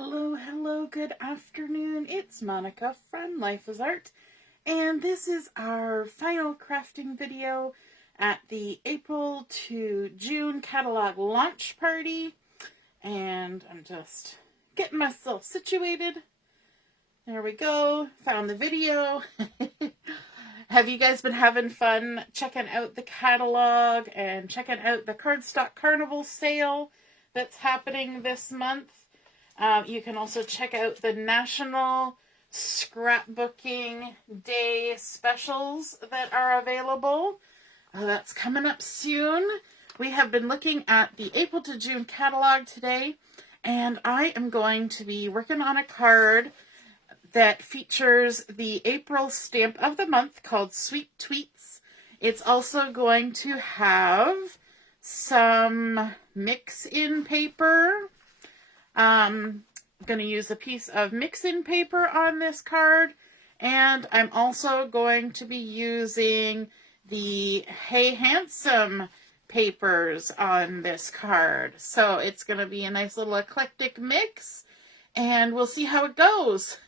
Hello, hello, good afternoon. It's Monica from Life is Art, and this is our final crafting video at the April to June catalog launch party. And I'm just getting myself situated. There we go. Found the video. Have you guys been having fun checking out the catalog and checking out the Cardstock Carnival sale that's happening this month? You can also check out the National Scrapbooking Day specials that are available. That's coming up soon. We have been looking at the April to June catalog today, and I am going to be working on a card that features the April stamp of the month called Sweet Tweets. It's also going to have some mix-in paper. I'm going to use a piece of mix-in paper on this card, and I'm also going to be using the Hey Handsome papers on this card. So it's going to be a nice little eclectic mix, and we'll see how it goes.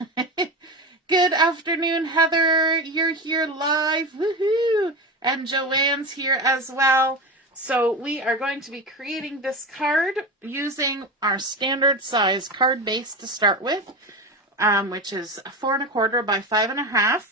Good afternoon, Heather. You're here live. Woohoo! And Joanne's here as well. So we are going to be creating this card using our standard size card base to start with, which is 4 1/4 by 5 1/2.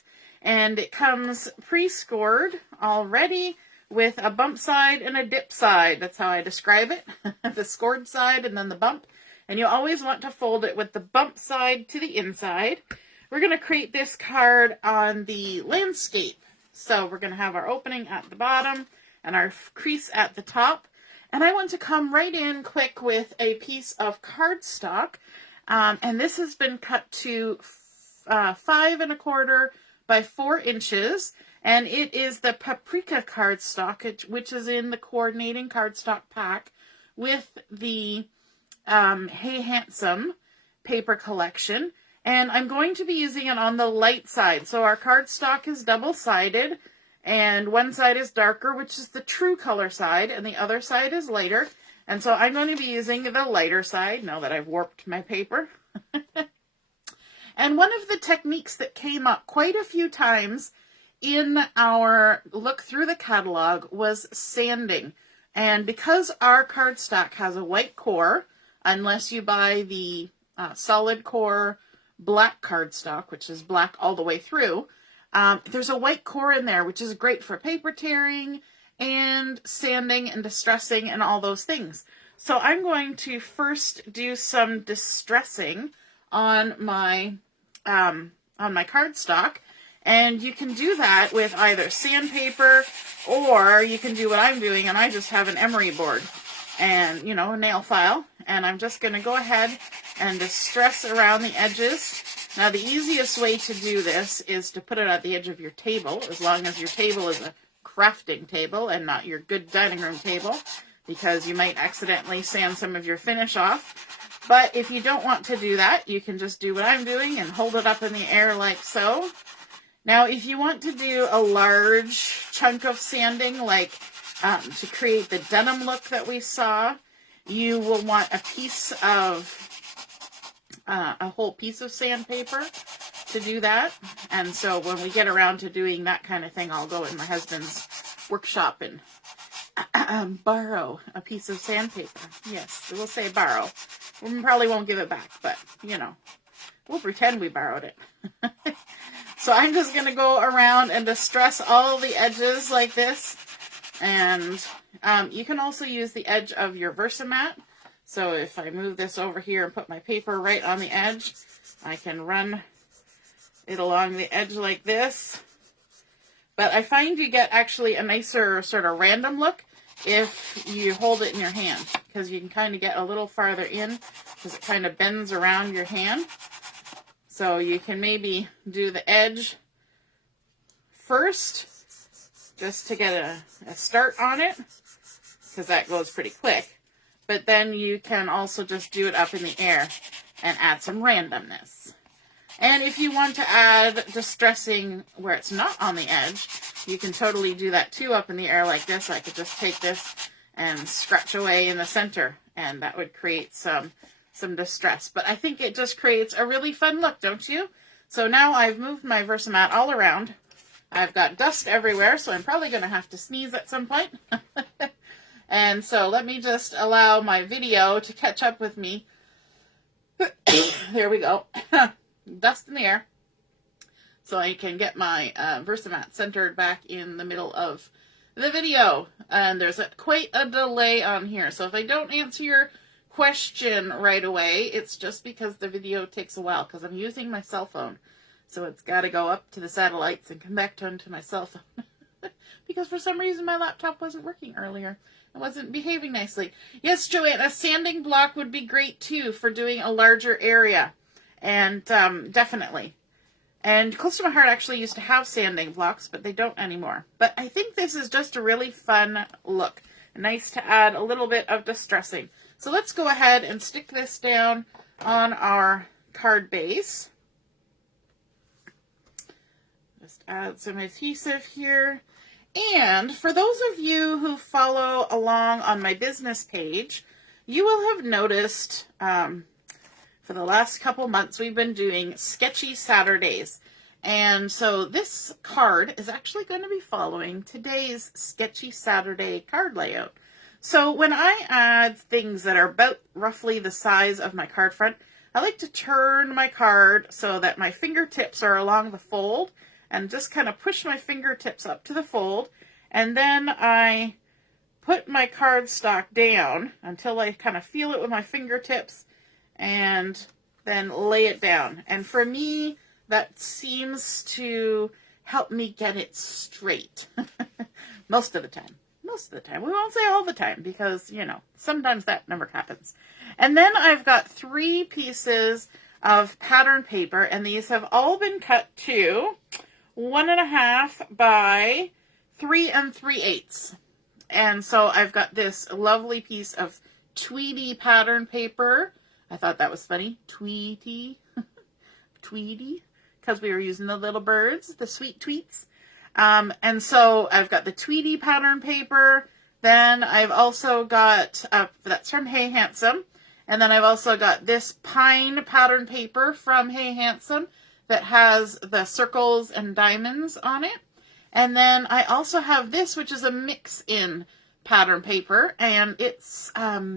And it comes pre-scored already with a bump side and a dip side. That's how I describe it. The scored side and then the bump. And you always want to fold it with the bump side to the inside. We're going to create this card on the landscape. So we're going to have our opening at the bottom and our crease at the top. And I want to come right in quick with a piece of cardstock. And this has been cut to 5 1/4 by 4 inches. And it is the Paprika cardstock, which is in the coordinating cardstock pack with the Hey Handsome paper collection. And I'm going to be using it on the light side. So our cardstock is double-sided. And one side is darker, which is the true color side, and the other side is lighter. And so I'm going to be using the lighter side now that I've warped my paper. And one of the techniques that came up quite a few times in our look through the catalog was sanding. And because our cardstock has a white core, unless you buy the solid core black cardstock, which is black all the way through, there's a white core in there, which is great for paper tearing and sanding and distressing and all those things. So I'm going to first do some distressing on my cardstock, and you can do that with either sandpaper, or you can do what I'm doing, and I just have an emery board and, you know, a nail file, and I'm just going to go ahead and distress around the edges. Now, the easiest way to do this is to put it at the edge of your table, as long as your table is a crafting table and not your good dining room table, because you might accidentally sand some of your finish off. But if you don't want to do that, you can just do what I'm doing and hold it up in the air like so. Now, if you want to do a large chunk of sanding, like to create the denim look that we saw, you will want a piece of a whole piece of sandpaper to do that. And so when we get around to doing that kind of thing, I'll go in my husband's workshop and borrow a piece of sandpaper. Yes, we'll say borrow. We probably won't give it back, but, you know, we'll pretend we borrowed it. So I'm just going to go around and distress all the edges like this. And you can also use the edge of your Versamat. So if I move this over here and put my paper right on the edge, I can run it along the edge like this. But I find you get actually a nicer sort of random look if you hold it in your hand, because you can kind of get a little farther in because it kind of bends around your hand. So you can maybe do the edge first just to get a start on it, because that goes pretty quick. But then you can also just do it up in the air and add some randomness. And if you want to add distressing where it's not on the edge, you can totally do that too up in the air like this. I could just take this and scratch away in the center, and that would create some some distress. But I think it just creates a really fun look, don't you? So now I've moved my Versamat all around. I've got dust everywhere, so I'm probably going to have to sneeze at some point. And so let me just allow my video to catch up with me. There we go. Dust in the air. So I can get my Versamat centered back in the middle of the video. And there's quite a delay on here. So if I don't answer your question right away, it's just because the video takes a while because I'm using my cell phone. So it's got to go up to the satellites and come back onto my cell phone. Because for some reason my laptop wasn't working earlier. It wasn't behaving nicely. Yes, Joanne, a sanding block would be great too for doing a larger area. And definitely. And close to my heart actually used to have sanding blocks, but they don't anymore. But I think this is just a really fun look. Nice to add a little bit of distressing. So let's go ahead and stick this down on our card base. Just add some adhesive here. And for those of you who follow along on my business page, you will have noticed for the last couple months we've been doing Sketchy Saturdays. And so this card is actually going to be following today's Sketchy Saturday card layout. So when I add things that are about roughly the size of my card front, I like to turn my card so that my fingertips are along the fold and just kind of push my fingertips up to the fold. And then I put my cardstock down until I kind of feel it with my fingertips and then lay it down. And for me, that seems to help me get it straight. Most of the time. Most of the time. We won't say all the time because, you know, sometimes that never happens. And then I've got 3 pieces of pattern paper, and these have all been cut to 1.5 by 3 3/8. And so I've got this lovely piece of Tweety pattern paper. I thought that was funny. Tweety. Tweety. Because we were using the little birds, the sweet tweets. And so I've got the Tweety pattern paper. Then I've also got, that's from Hey Handsome. And then I've also got this pine pattern paper from Hey Handsome that has the circles and diamonds on it. And then I also have this, which is a mix-in pattern paper, and it's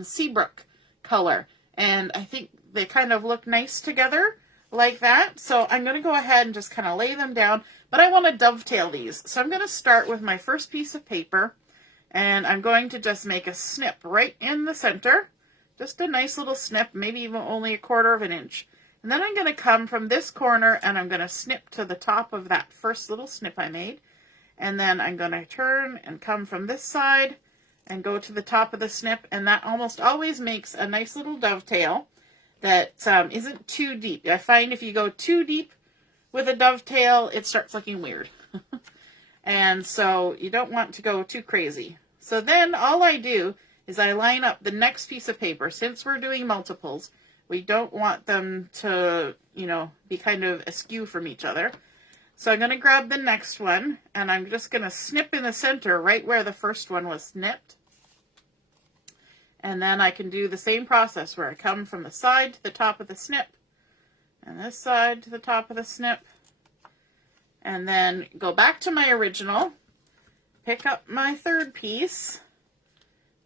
Seabrook color. And I think they kind of look nice together like that. So I'm going to go ahead and just kind of lay them down. But I want to dovetail these. So I'm going to start with my first piece of paper, and I'm going to just make a snip right in the center. Just a nice little snip, maybe even only 1/4 inch. And then I'm going to come from this corner, and I'm going to snip to the top of that first little snip I made. And then I'm going to turn and come from this side and go to the top of the snip. And that almost always makes a nice little dovetail that isn't too deep. I find if you go too deep with a dovetail, it starts looking weird. And so you don't want to go too crazy. So then all I do is I line up the next piece of paper. Since we're doing multiples, we don't want them to, you know, be kind of askew from each other. So I'm going to grab the next one, and I'm just going to snip in the center right where the first one was snipped. And then I can do the same process where I come from the side to the top of the snip, and this side to the top of the snip, and then go back to my original, pick up my third piece,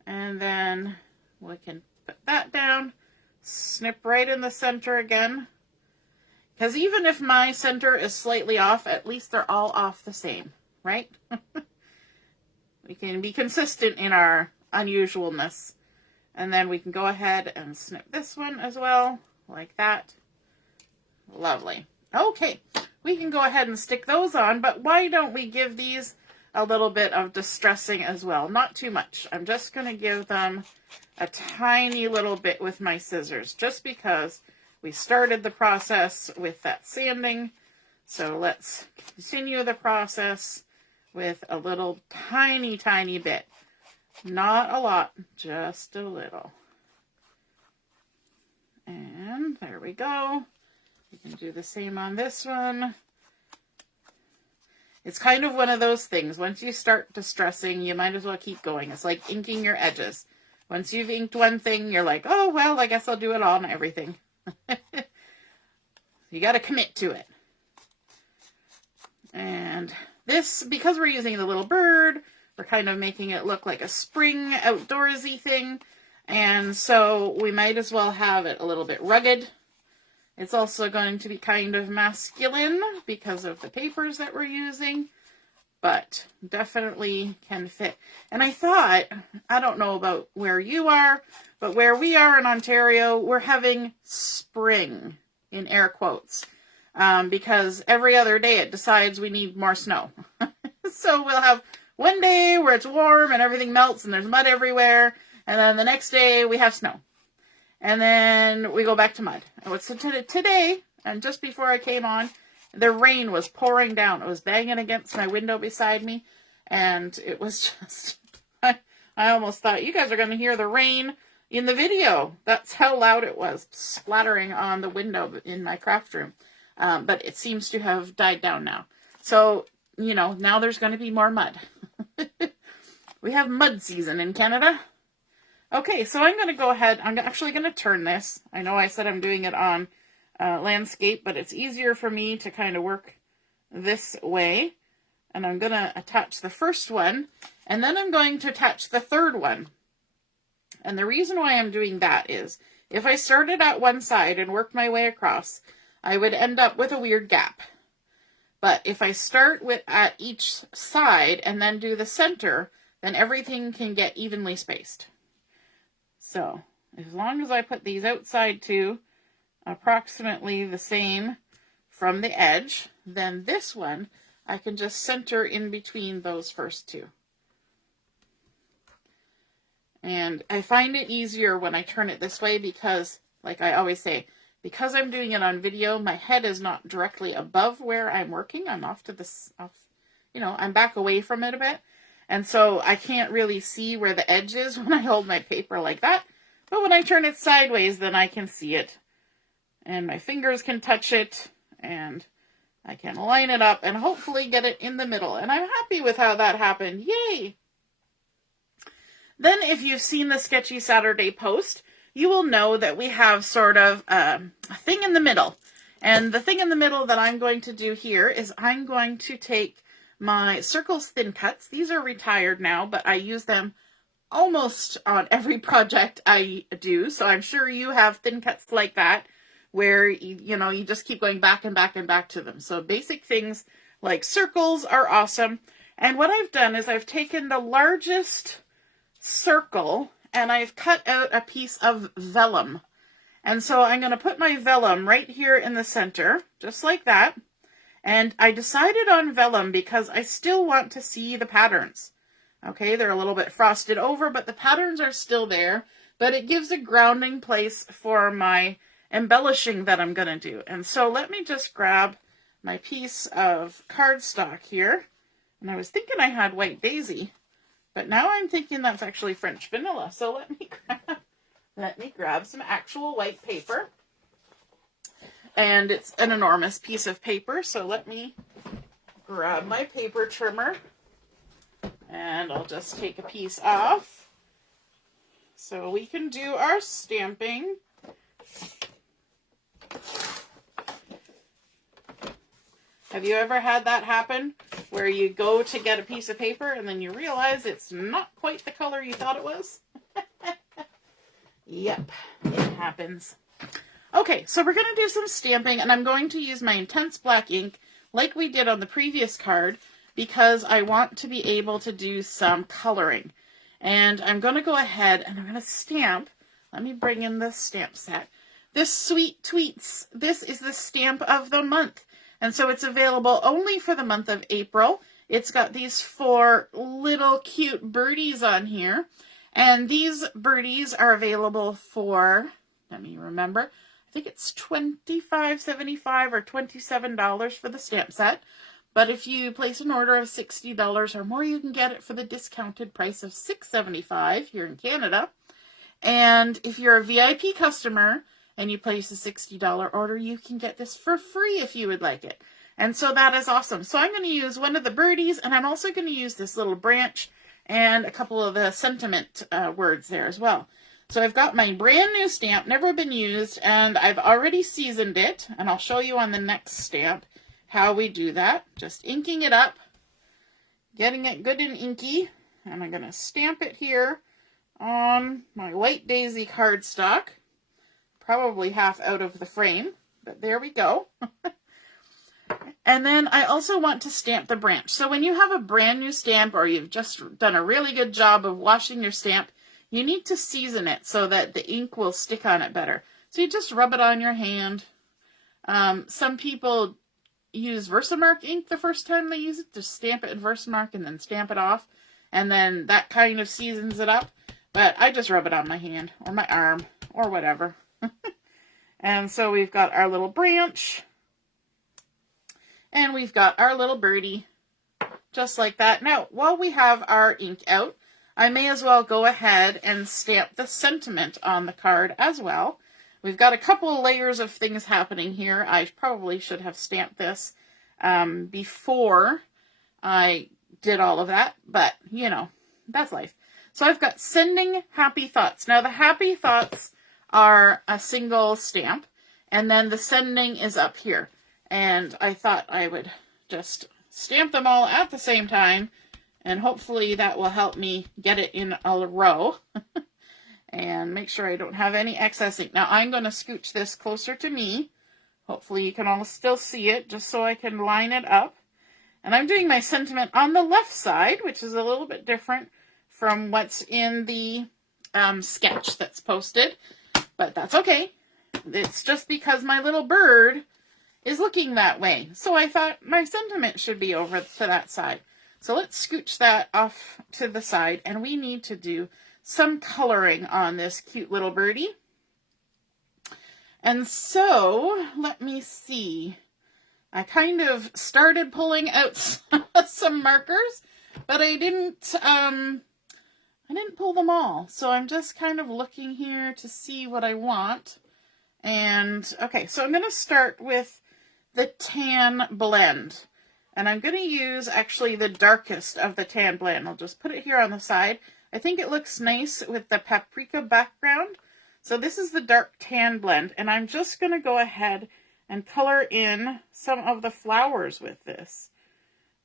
and then we can put that down, snip right in the center again. Because even if my center is slightly off, at least they're all off the same, right? We can be consistent in our unusualness. And then we can go ahead and snip this one as well, like that. Lovely. Okay, we can go ahead and stick those on, but why don't we give these a little bit of distressing as well? Not too much. I'm just going to give them a tiny little bit with my scissors, just because we started the process with that sanding. So let's continue the process with a little tiny, tiny bit. Not a lot, just a little. And there we go. You can do the same on this one. It's kind of one of those things. Once you start distressing, you might as well keep going. It's like inking your edges. Once you've inked one thing, you're like, oh, well, I guess I'll do it on everything. You got to commit to it. And this, because we're using the little bird, we're kind of making it look like a spring outdoorsy thing. And so we might as well have it a little bit rugged. It's also going to be kind of masculine because of the papers that we're using, but definitely can fit. And I thought, I don't know about where you are, but where we are in Ontario, we're having spring, in air quotes, because every other day it decides we need more snow. So we'll have one day where it's warm and everything melts and there's mud everywhere, and then the next day we have snow. And then we go back to mud. So today, and just before I came on, the rain was pouring down. It was banging against my window beside me. And it was just, I almost thought, you guys are going to hear the rain in the video. That's how loud it was, splattering on the window in my craft room. But it seems to have died down now. So, you know, now there's going to be more mud. We have mud season in Canada. Okay, so I'm going to go ahead. I'm actually going to turn this. I know I said I'm doing it on landscape, but it's easier for me to kind of work this way. And I'm going to attach the first one, and then I'm going to attach the third one. And the reason why I'm doing that is, if I started at one side and worked my way across, I would end up with a weird gap. But if I start at each side and then do the center, then everything can get evenly spaced. So, as long as I put these outside to approximately the same from the edge, then this one I can just center in between those first two. And I find it easier when I turn it this way because, like I always say, because I'm doing it on video, my head is not directly above where I'm working. I'm off to this, I'm back away from it a bit. And so I can't really see where the edge is when I hold my paper like that. But when I turn it sideways, then I can see it. And my fingers can touch it. And I can line it up and hopefully get it in the middle. And I'm happy with how that happened. Yay! Then if you've seen the Sketchy Saturday post, you will know that we have sort of a thing in the middle. And the thing in the middle that I'm going to do here is I'm going to take my Circles Thin Cuts. These are retired now, but I use them almost on every project I do. So I'm sure you have thin cuts like that where, you just keep going back and back and back to them. So basic things like circles are awesome. And what I've done is I've taken the largest circle and I've cut out a piece of vellum. And so I'm going to put my vellum right here in the center, just like that. And I decided on vellum because I still want to see the patterns. Okay, they're a little bit frosted over, but the patterns are still there. But it gives a grounding place for my embellishing that I'm going to do. And so let me just grab my piece of cardstock here. And I was thinking I had white daisy, but now I'm thinking that's actually French vanilla. So let me grab some actual white paper. And it's an enormous piece of paper, so let me grab my paper trimmer. And I'll just take a piece off so we can do our stamping. Have you ever had that happen where you go to get a piece of paper and then you realize it's not quite the color you thought it was? Yep, it happens. Okay, so we're going to do some stamping, and I'm going to use my intense black ink like we did on the previous card because I want to be able to do some coloring. And I'm going to go ahead and I'm going to stamp. Let me bring in the stamp set. This Sweet Tweets, this is the stamp of the month. And so it's available only for the month of April. It's got these 4 little cute birdies on here. And these birdies are available for, let me remember, I think it's $25.75 or $27 for the stamp set. But if you place an order of $60 or more, you can get it for the discounted price of $6.75 here in Canada. And if you're a VIP customer and you place a $60 order, you can get this for free if you would like it. And so that is awesome. So I'm going to use one of the birdies, and I'm also going to use this little branch. and a couple of the sentiment words there as well. So I've got my brand new stamp, never been used, and I've already seasoned it, and I'll show you on the next stamp how we do that. Just inking it up, getting it good and inky, and I'm going to stamp it here on my White Daisy cardstock, probably half out of the frame, but there we go. And then I also want to stamp the branch. So when you have a brand new stamp or you've just done a really good job of washing your stamp, you need to season it so that the ink will stick on it better. So you just rub it on your hand. Some people use Versamark ink the first time they use it, to stamp it in Versamark and then stamp it off. And then that kind of seasons it up. But I just rub it on my hand or my arm or whatever. And so we've got our little branch. And we've got our little birdie, just like that. Now, while we have our ink out, I may as well go ahead and stamp the sentiment on the card as well. We've got a couple of layers of things happening here. I probably should have stamped this before I did all of that, but, you know, that's life. So I've got sending happy thoughts. Now, the happy thoughts are a single stamp, and then the sending is up here. And I thought I would just stamp them all at the same time, and hopefully that will help me get it in a row and make sure I don't have any excess ink. Now I'm going to scooch this closer to me. Hopefully you can all still see it, just so I can line it up. And I'm doing my sentiment on the left side, which is a little bit different from what's in the sketch that's posted, but that's okay. It's just because my little bird is looking that way. So I thought my sentiment should be over to that side. So let's scooch that off to the side, and we need to do some coloring on this cute little birdie. And so, let me see. I kind of started pulling out some markers, but I didn't pull them all. So I'm just kind of looking here to see what I want. And, okay, so I'm going to start with the tan blend. And I'm going to use actually the darkest of the tan blend. I'll just put it here on the side. I think it looks nice with the paprika background. So this is the dark tan blend. And I'm just going to go ahead and color in some of the flowers with this.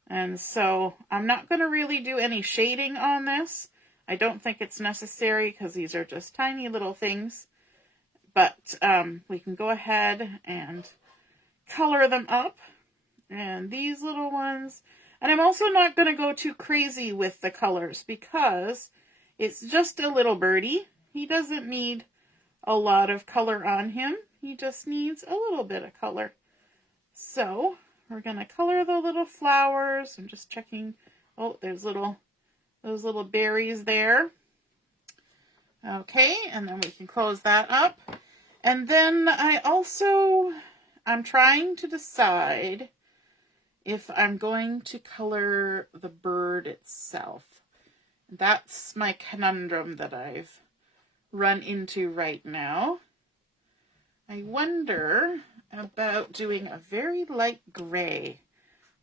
And so I'm not going to really do any shading on this. I don't think it's necessary because these are just tiny little things. But we can go ahead and color them up, and these little ones. And I'm also not going to go too crazy with the colors because it's just a little birdie. He doesn't need a lot of color on him. He just needs a little bit of color. So we're going to color the little flowers. I'm just checking. Oh, there's those little berries there. Okay, and then we can close that up. And then I'm trying to decide if I'm going to color the bird itself. That's my conundrum that I've run into right now. I wonder about doing a very light gray.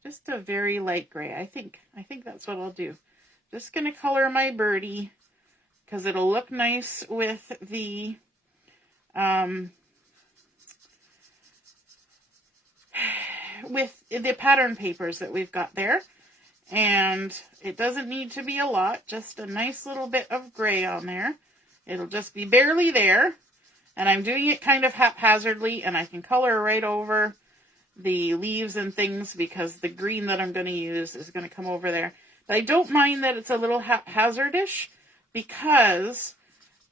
Just a very light gray. I think that's what I'll do. Just going to color my birdie because it'll look nice with the pattern papers that we've got there. And it doesn't need to be a lot, just a nice little bit of gray on there. It'll just be barely there. And I'm doing it kind of haphazardly, and I can color right over the leaves and things because the green that I'm going to use is going to come over there. But I don't mind that it's a little haphazardish because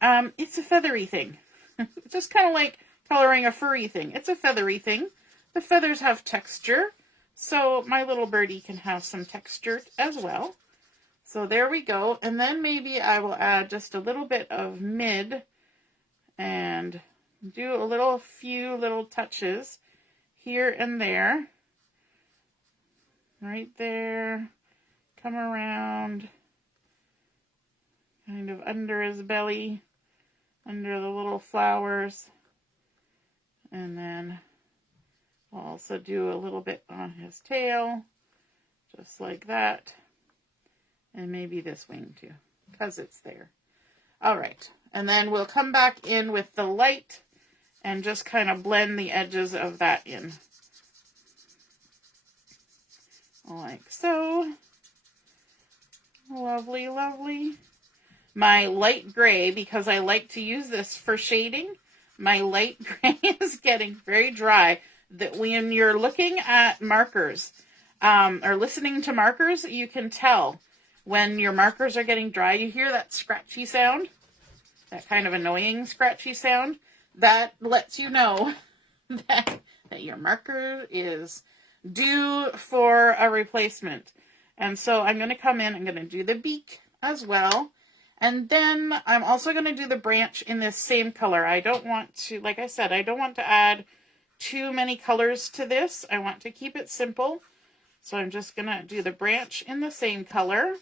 it's a feathery thing. It's just kind of like coloring a furry thing. It's a feathery thing. The feathers have texture, so my little birdie can have some texture as well. So there we go. And then maybe I will add just a little bit of mid and do a few little touches here and there. Right there. Come around. Kind of under his belly. Under the little flowers. And then I'll also do a little bit on his tail. Just like that. And maybe this wing too, because it's there. All right, and then we'll come back in with the light and just kind of blend the edges of that in. Like so. Lovely, lovely. My light gray, because I like to use this for shading, my light gray is getting very dry. That when you're looking at markers, or listening to markers, you can tell when your markers are getting dry. You hear that scratchy sound, that kind of annoying scratchy sound. That lets you know that your marker is due for a replacement. And so I'm going to come in, I'm going to do the beak as well. And then I'm also going to do the branch in this same color. I don't want to, like I said, I don't want to add too many colors to this. I want to keep it simple. So I'm just going to do the branch in the same color.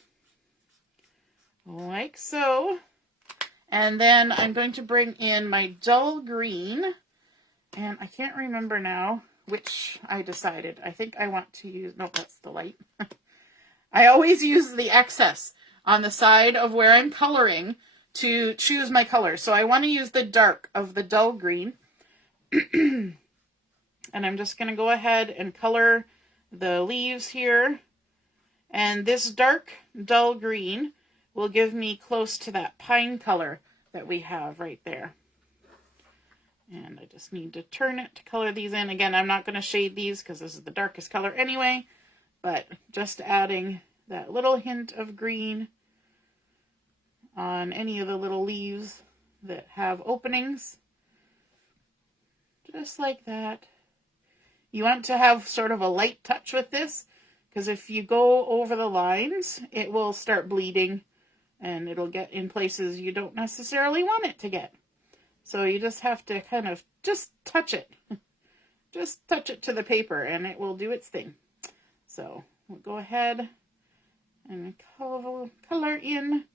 Like so. And then I'm going to bring in my dull green. And I can't remember now which I decided. I think I want to use, no, that's the light. I always use the excess on the side of where I'm coloring to choose my color. So I want to use the dark of the dull green. And I'm just going to go ahead and color the leaves here. And this dark dull green will give me close to that pine color that we have right there. And I just need to turn it to color these in. Again, I'm not going to shade these because this is the darkest color anyway. But just adding that little hint of green on any of the little leaves that have openings. Just like that. You want to have sort of a light touch with this, because if you go over the lines, it will start bleeding and it'll get in places you don't necessarily want it to get. So you just have to kind of just touch it. Just touch it to the paper and it will do its thing. So we'll go ahead and color in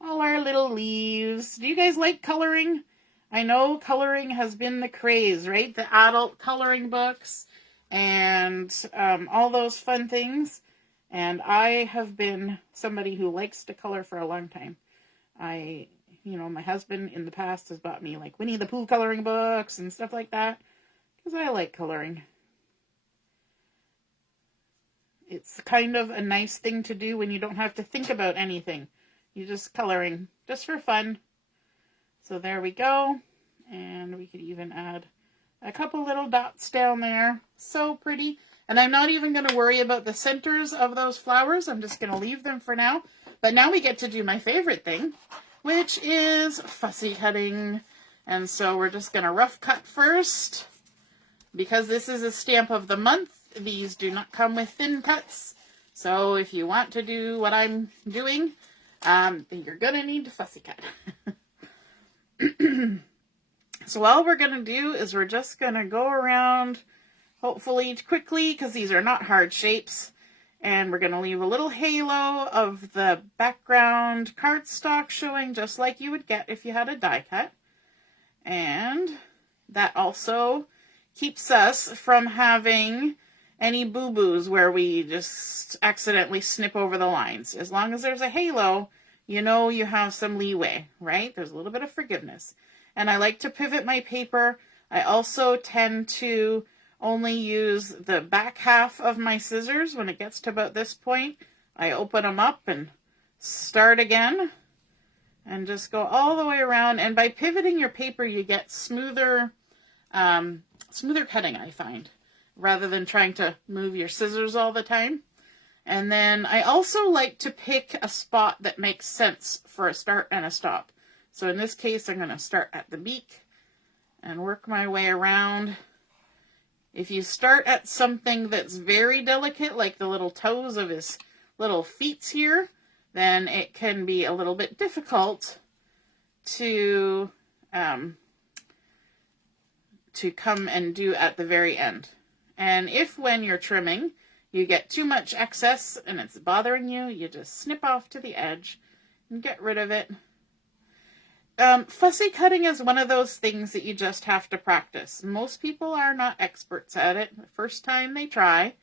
all our little leaves. Do you guys like coloring? I know coloring has been the craze, right? The adult coloring books and all those fun things. And I have been somebody who likes to color for a long time. My husband in the past has bought me like Winnie the Pooh coloring books and stuff like that because I like coloring. It's kind of a nice thing to do when you don't have to think about anything. You're just coloring just for fun. So there we go. And we could even add a couple little dots down there. So pretty. And I'm not even going to worry about the centers of those flowers. I'm just going to leave them for now. But now we get to do my favorite thing, which is fussy cutting. And so we're just going to rough cut first. Because this is a stamp of the month, these do not come with thin cuts. So if you want to do what I'm doing, you're going to need to fussy cut. So all we're going to do is we're just going to go around, hopefully quickly, because these are not hard shapes. And we're going to leave a little halo of the background cardstock showing just like you would get if you had a die cut. And that also keeps us from having any boo-boos where we just accidentally snip over the lines. As long as there's a halo, you know you have some leeway, right? There's a little bit of forgiveness. And I like to pivot my paper. I also tend to only use the back half of my scissors. When it gets to about this point, I open them up and start again and just go all the way around. And by pivoting your paper, you get smoother cutting, I find, rather than trying to move your scissors all the time. And then I also like to pick a spot that makes sense for a start and a stop. So in this case, I'm going to start at the beak and work my way around. If you start at something that's very delicate, like the little toes of his little feet here, then it can be a little bit difficult to come and do at the very end. And if when you're trimming, you get too much excess and it's bothering you, you just snip off to the edge and get rid of it. Fussy cutting is one of those things that you just have to practice. Most people are not experts at it. The first time they try,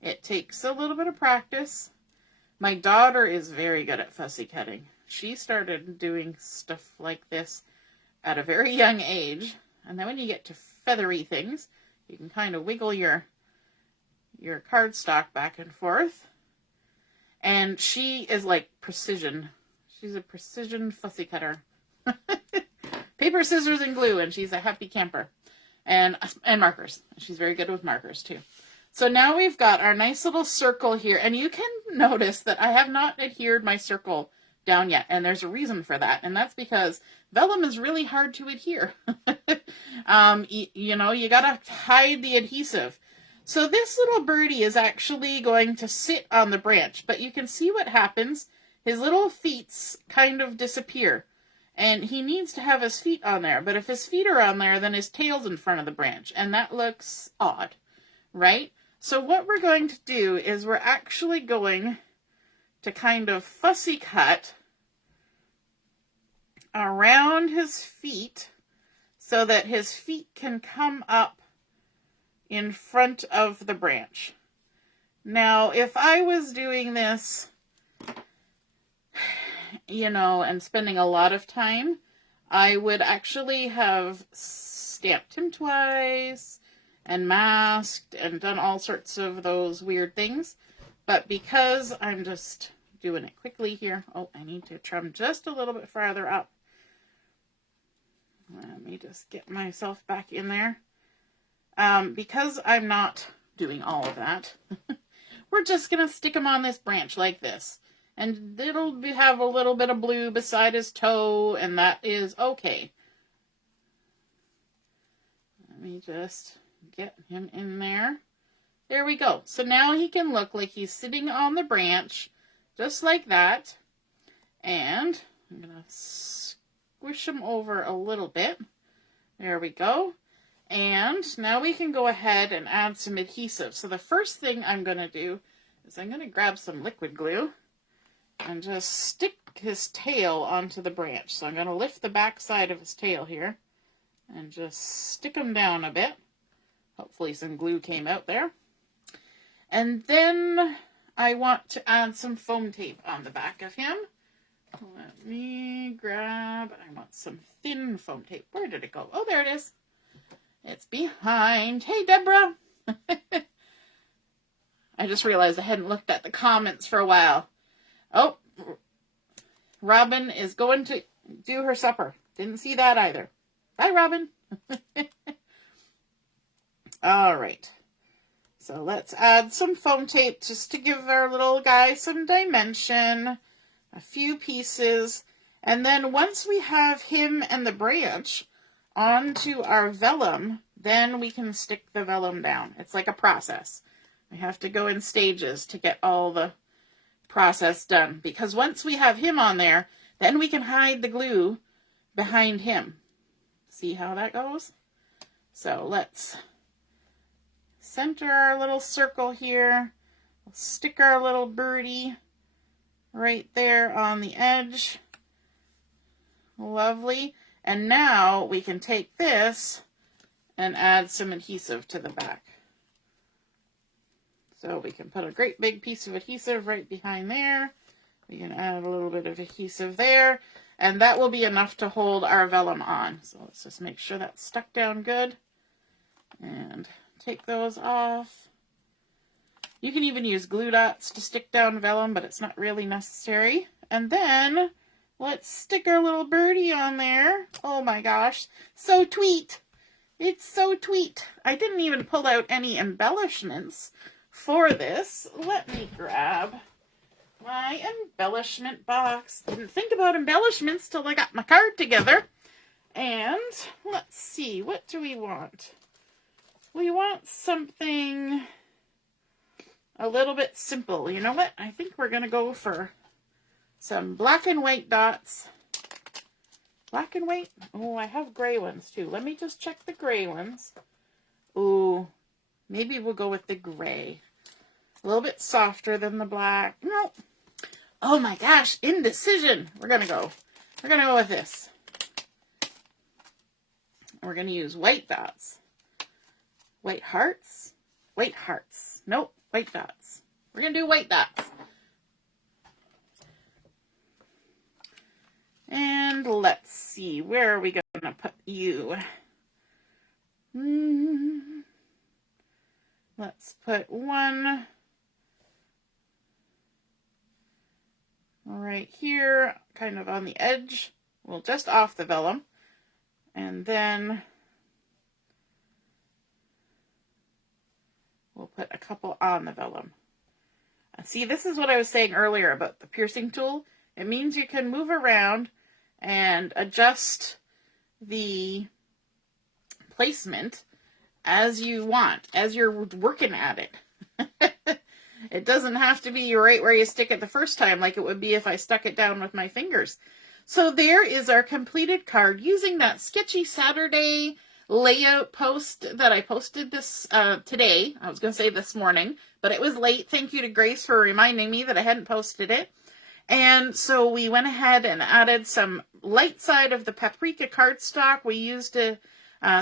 it takes a little bit of practice. My daughter is very good at fussy cutting. She started doing stuff like this at a very young age. And then when you get to feathery things, you can kind of wiggle your cardstock back and forth. And she is like precision. She's a precision fussy cutter. Paper, scissors, and glue, and she's a happy camper. And markers. She's very good with markers too. So now we've got our nice little circle here, and you can notice that I have not adhered my circle down yet, and there's a reason for that, and that's because vellum is really hard to adhere. You know, you gotta hide the adhesive. So this little birdie is actually going to sit on the branch, but you can see what happens. His little feet kind of disappear, and he needs to have his feet on there, but if his feet are on there, then his tail's in front of the branch, and that looks odd, right? So what we're going to do is we're actually going to kind of fussy cut around his feet so that his feet can come up in front of the branch. Now, if I was doing this, you know, and spending a lot of time, I would actually have stamped him twice and masked and done all sorts of those weird things. But because I'm just doing it quickly here, oh, I need to trim just a little bit farther up. Let me just get myself back in there. Because I'm not doing all of that, we're just going to stick him on this branch like this. And it'll have a little bit of blue beside his toe, and that is okay. Let me just get him in there. There we go. So now he can look like he's sitting on the branch, just like that. And I'm going to squish him over a little bit. There we go. And now we can go ahead and add some adhesive. So the first thing I'm going to do is I'm going to grab some liquid glue and just stick his tail onto the branch. So I'm going to lift the back side of his tail here and just stick him down a bit. Hopefully some glue came out there. And then I want to add some foam tape on the back of him. Let me grab, I want some thin foam tape. Where did it go? Oh, there it is. It's behind. Hey, Deborah. I just realized I hadn't looked at the comments for a while. Oh, Robin is going to do her supper. Didn't see that either. Bye, Robin. All right. So let's add some foam tape just to give our little guy some dimension. A few pieces. And then once we have him and the branch onto our vellum, then we can stick the vellum down. It's like a process. We have to go in stages to get all the process done, because once we have him on there, then we can hide the glue behind him. See how that goes? So let's center our little circle here. We'll stick our little birdie right there on the edge. Lovely. And now we can take this and add some adhesive to the back. So we can put a great big piece of adhesive right behind there. We can add a little bit of adhesive there. And that will be enough to hold our vellum on. So let's just make sure that's stuck down good. And take those off. You can even use glue dots to stick down vellum, but it's not really necessary. And then let's stick our little birdie on there. Oh my gosh, so tweet. It's so tweet. I didn't even pull out any embellishments for this. Let me grab my embellishment box. Didn't think about embellishments till I got my card together. And let's see, what do we want? We want something a little bit simple. You know what? I think we're going to go for some black and white dots. Black and white? Oh, I have gray ones too. Let me just check the gray ones. Ooh, maybe we'll go with the gray. A little bit softer than the black. No. Oh my gosh, indecision. We're going to go with this. We're going to use white dots. White hearts? White hearts. Nope, white dots. We're going to do white dots. see, where are we going to put you? Let's put one right here, kind of on the edge. Well, just off the vellum. And then we'll put a couple on the vellum. See, this is what I was saying earlier about the piercing tool. It means you can move around and adjust the placement as you want, as you're working at it. It doesn't have to be right where you stick it the first time like it would be if I stuck it down with my fingers. So there is our completed card using that Sketchy Saturday layout post that I posted this today. I was going to say this morning, but it was late. Thank you to Grace for reminding me that I hadn't posted it. And so we went ahead and added some light side of the Paprika cardstock. We used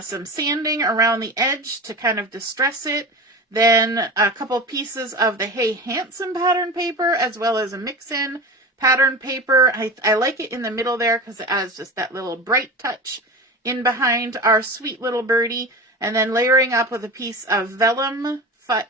some sanding around the edge to kind of distress it. Then a couple pieces of the Hey Handsome pattern paper, as well as a mix-in pattern paper. I like it in the middle there because it adds just that little bright touch in behind our sweet little birdie. And then layering up with a piece of vellum, I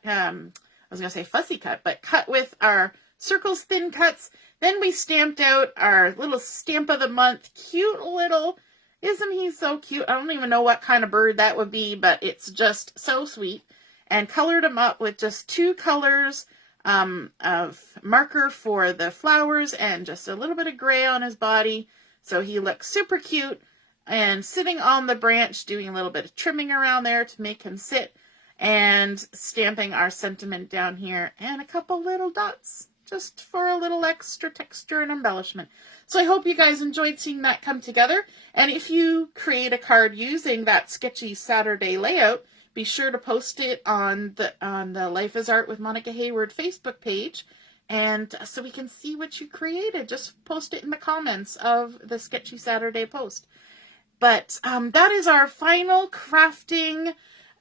was going to say fussy cut, but cut with our circles thin cuts. Then we stamped out our little stamp of the month. Cute little, isn't he so cute? I don't even know what kind of bird that would be, but it's just so sweet. And colored him up with just 2 colors of marker for the flowers and just a little bit of gray on his body. So he looks super cute and sitting on the branch, doing a little bit of trimming around there to make him sit, and stamping our sentiment down here and a couple little dots just for a little extra texture and embellishment. So I hope you guys enjoyed seeing that come together. And if you create a card using that Sketchy Saturday layout, be sure to post it on the Life is Art with Monica Hayward Facebook page, and so we can see what you created. Just post it in the comments of the Sketchy Saturday post. But that is our final crafting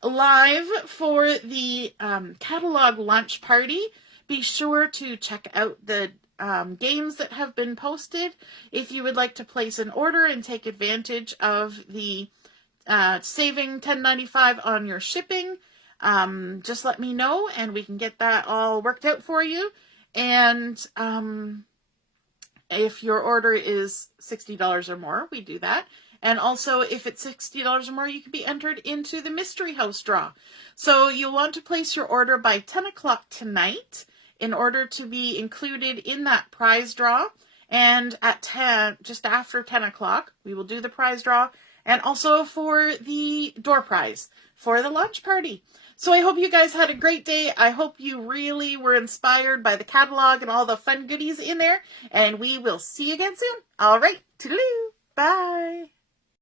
live for the catalog launch party. Be sure to check out the games that have been posted. If you would like to place an order and take advantage of the saving $10.95 on your shipping, just let me know and we can get that all worked out for you. And if your order is $60 or more, we do that. And also, if it's $60 or more, you can be entered into the Mystery House draw. So you'll want to place your order by 10 o'clock tonight in order to be included in that prize draw. And at 10, just after 10 o'clock, we will do the prize draw. And also for the door prize for the launch party. So I hope you guys had a great day. I hope you really were inspired by the catalog and all the fun goodies in there. And we will see you again soon. All right. Toodaloo. Bye.